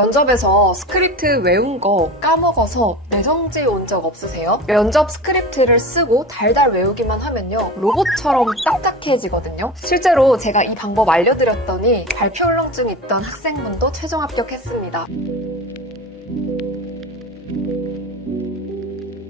면접에서 스크립트 외운 거 까먹어서 내정지 온 적 없으세요? 면접 스크립트를 쓰고 달달 외우기만 하면요, 로봇처럼 딱딱해지거든요. 실제로 제가 이 방법 알려드렸더니 발표 울렁증이 있던 학생분도 최종 합격했습니다.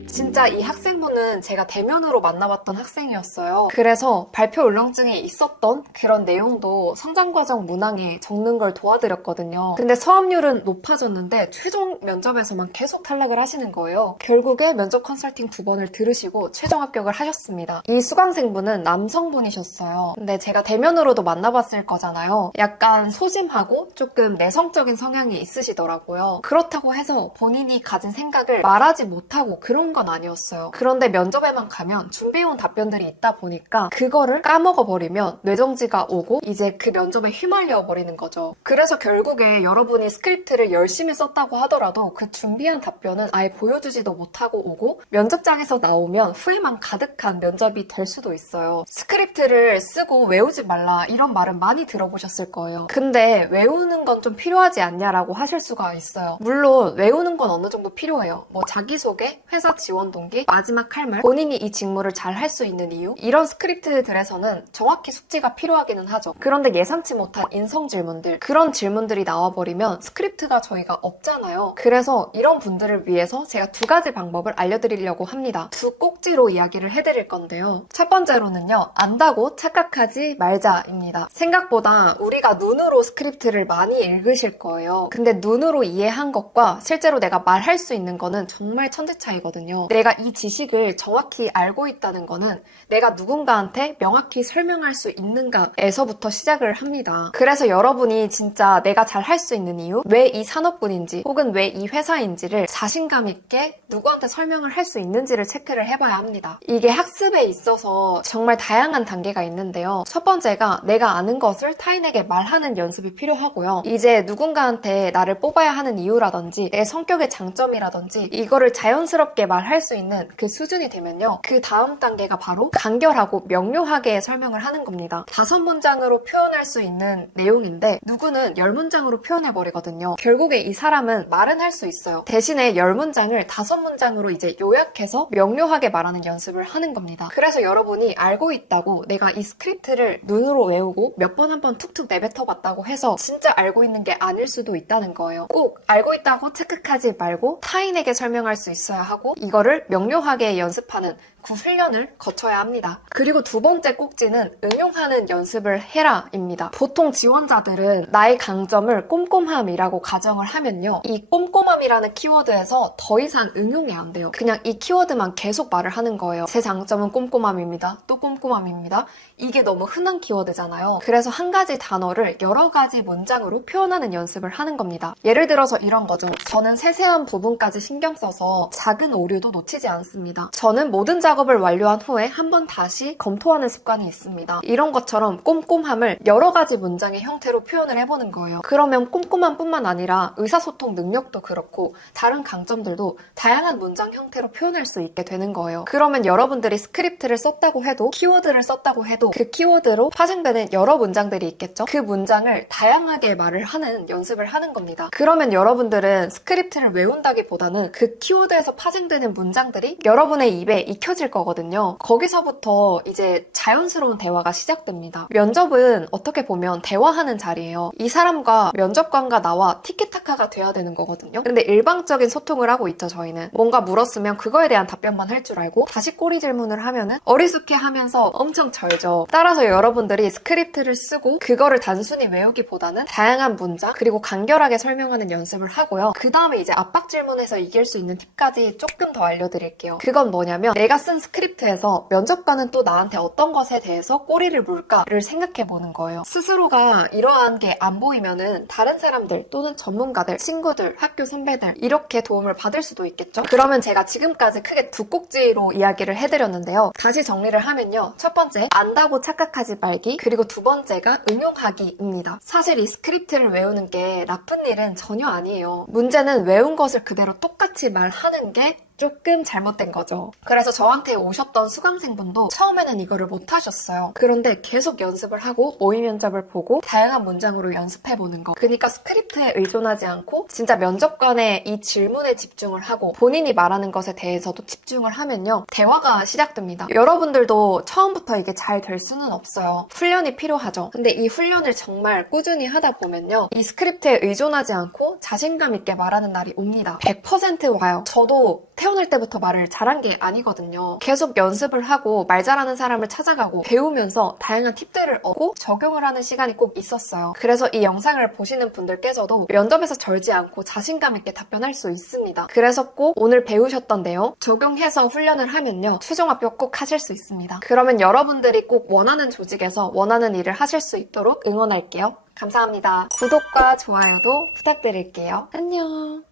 진짜 이 학생분은 제가 대면으로 만나봤던 학생이었어요. 그래서 발표 울렁증이 있었던 그런 내용도 성장과정 문항에 적는 걸 도와드렸거든요. 근데 서합률은 높아졌는데 최종 면접에서만 계속 탈락을 하시는 거예요. 결국에 면접 컨설팅 9번을 들으시고 최종 합격을 하셨습니다. 이 수강생분은 남성분이셨어요. 근데 제가 대면으로도 만나봤을 거잖아요. 약간 소심하고 조금 내성적인 성향이 있으시더라고요. 그렇다고 해서 본인이 가진 생각을 말하지 못하고 그런 건 아니었어요. 그런데 면접에만 가면 준비해온 답변들이 있다 보니까 그거를 까먹어버리면 뇌정지가 오고 이제 그 면접에 휘말려 버리는 거죠. 그래서 결국에 여러분이 스크립트를 열심히 썼다고 하더라도 그 준비한 답변은 아예 보여주지도 못하고 오고 면접장에서 나오면 후회만 가득한 면접이 될 수도 있어요. 스크립트를 쓰고 외우지 말라 이런 말은 많이 들어보셨을 거예요. 근데 외우는 건 좀 필요하지 않냐라고 하실 수가 있어요. 물론 외우는 건 어느 정도 필요해요. 뭐 자기소개, 회사 지원 동기, 마지막 할 말, 본인이 이 직무를 잘 할 수 있는 이유, 이런 스크립트들에서는 정확히 숙지가 필요하기는 하죠. 그런데 예상치 못한 인성 질문들, 그런 질문들이 나와버리면 스크립트가 저희가 없잖아요. 그래서 이런 분들을 위해서 제가 두 가지 방법을 알려드리려고 합니다. 두 꼭지로 이야기를 해드릴 건데요. 첫 번째로는요, 안다고 착각하지 말자입니다. 생각보다 우리가 눈으로 스크립트를 많이 읽으실 거예요. 근데 눈으로 이해한 것과 실제로 내가 말할 수 있는 거는 정말 천지 차이거든요. 내가 이 지식을 정확히 알고 있다는 거는 내가 누군가한테 명확히 설명할 수 있는가에서부터 시작을 합니다. 그래서 여러분이 진짜 내가 잘 할 수 있는 이유, 왜 이 산업군인지 혹은 왜 이 회사인지를 자신감 있게 누구한테 설명을 할 수 있는지를 체크를 해봐야 합니다. 이게 학습에 있어서 정말 다양한 단계가 있는데요. 첫 번째가 내가 아는 것을 타인에게 말하는 연습이 필요하고요. 이제 누군가한테 나를 뽑아야 하는 이유라든지 내 성격의 장점이라든지 이거를 자연스럽게 말할 수 있는 그 수준이 되면요, 그 다음 단계가 바로 간결하고 명료하게 설명을 하는 겁니다. 5문장으로 표현할 수 있는 내용인데 누구는 10문장으로 표현해버리거든요. 결국에 이 사람은 말은 할 수 있어요. 대신에 10문장을 5문장으로 이제 요약해서 명료하게 말하는 연습을 하는 겁니다. 그래서 여러분이 알고 있다고 내가 이 스크립트를 눈으로 외우고 몇 번 한 번 툭툭 내뱉어봤다고 해서 진짜 알고 있는 게 아닐 수도 있다는 거예요. 꼭 알고 있다고 착각하지 말고 타인에게 설명할 수 있어야 하고 이거를 명료하게 연습하는 훈련을 거쳐야 합니다. 그리고 두 번째 꼭지는 응용하는 연습을 해라입니다. 보통 지원자들은 나의 강점을 꼼꼼함이라고 가정을 하면요, 이 꼼꼼함이라는 키워드에서 더 이상 응용이 안 돼요. 그냥 이 키워드만 계속 말을 하는 거예요. 제 장점은 꼼꼼함입니다. 또 꼼꼼함입니다. 이게 너무 흔한 키워드잖아요. 그래서 한 가지 단어를 여러 가지 문장으로 표현하는 연습을 하는 겁니다. 예를 들어서 이런 거죠. 저는 세세한 부분까지 신경 써서 작은 오류도 놓치지 않습니다. 저는 모든 작업을 완료한 후에 한 번 다시 검토하는 습관이 있습니다. 이런 것처럼 꼼꼼함을 여러 가지 문장의 형태로 표현을 해보는 거예요. 그러면 꼼꼼함 뿐만 아니라 의사소통 능력도 그렇고 다른 강점들도 다양한 문장 형태로 표현할 수 있게 되는 거예요. 그러면 여러분들이 스크립트를 썼다고 해도, 키워드를 썼다고 해도 그 키워드로 파생되는 여러 문장들이 있겠죠? 그 문장을 다양하게 말을 하는 연습을 하는 겁니다. 그러면 여러분들은 스크립트를 외운다기보다는 그 키워드에서 파생되는 문장들이 여러분의 입에 익혀질 거거든요. 거기서부터 이제 자연스러운 대화가 시작됩니다. 면접은 어떻게 보면 대화하는 자리예요. 이 사람과 면접관과 나와 티키타카가 돼야 되는 거거든요. 근데 일방적인 소통을 하고 있죠, 저희는. 뭔가 물었으면 그거에 대한 답변만 할 줄 알고 다시 꼬리 질문을 하면은 어리숙해 하면서 엄청 절죠. 따라서 여러분들이 스크립트를 쓰고 그거를 단순히 외우기보다는 다양한 문장 그리고 간결하게 설명하는 연습을 하고요. 그 다음에 이제 압박 질문에서 이길 수 있는 팁까지 조금 더 알려드릴게요. 그건 뭐냐면 내가 쓴 스크립트에서 면접관은 또 나한테 어떤 것에 대해서 꼬리를 물까를 생각해보는 거예요. 스스로가 이러한 게 안 보이면은 다른 사람들 또는 전문가들, 친구들, 학교 선배들 이렇게 도움을 받을 수도 있겠죠? 그러면 제가 지금까지 크게 두 꼭지로 이야기를 해드렸는데요. 다시 정리를 하면요. 첫 번째, 안다고 착각하지 말기, 그리고 두 번째가 응용하기입니다. 사실 이 스크립트를 외우는 게 나쁜 일은 전혀 아니에요. 문제는 외운 것을 그대로 똑같이 말하는 게 조금 잘못된 거죠. 그래서 저한테 오셨던 수강생분도 처음에는 이거를 못 하셨어요. 그런데 계속 연습을 하고 모의 면접을 보고 다양한 문장으로 연습해보는 거. 그러니까 스크립트에 의존하지 않고 진짜 면접관의 이 질문에 집중을 하고 본인이 말하는 것에 대해서도 집중을 하면요. 대화가 시작됩니다. 여러분들도 처음부터 이게 잘 될 수는 없어요. 훈련이 필요하죠. 근데 이 훈련을 정말 꾸준히 하다 보면요. 이 스크립트에 의존하지 않고 자신감 있게 말하는 날이 옵니다. 100% 와요. 저도 태어날 때부터 말을 잘한 게 아니거든요. 계속 연습을 하고 말 잘하는 사람을 찾아가고 배우면서 다양한 팁들을 얻고 적용을 하는 시간이 꼭 있었어요. 그래서 이 영상을 보시는 분들께서도 면접에서 절지 않고 자신감 있게 답변할 수 있습니다. 그래서 꼭 오늘 배우셨던 내용 적용해서 훈련을 하면요. 최종 합격 꼭 하실 수 있습니다. 그러면 여러분들이 꼭 원하는 조직에서 원하는 일을 하실 수 있도록 응원할게요. 감사합니다. 구독과 좋아요도 부탁드릴게요. 안녕.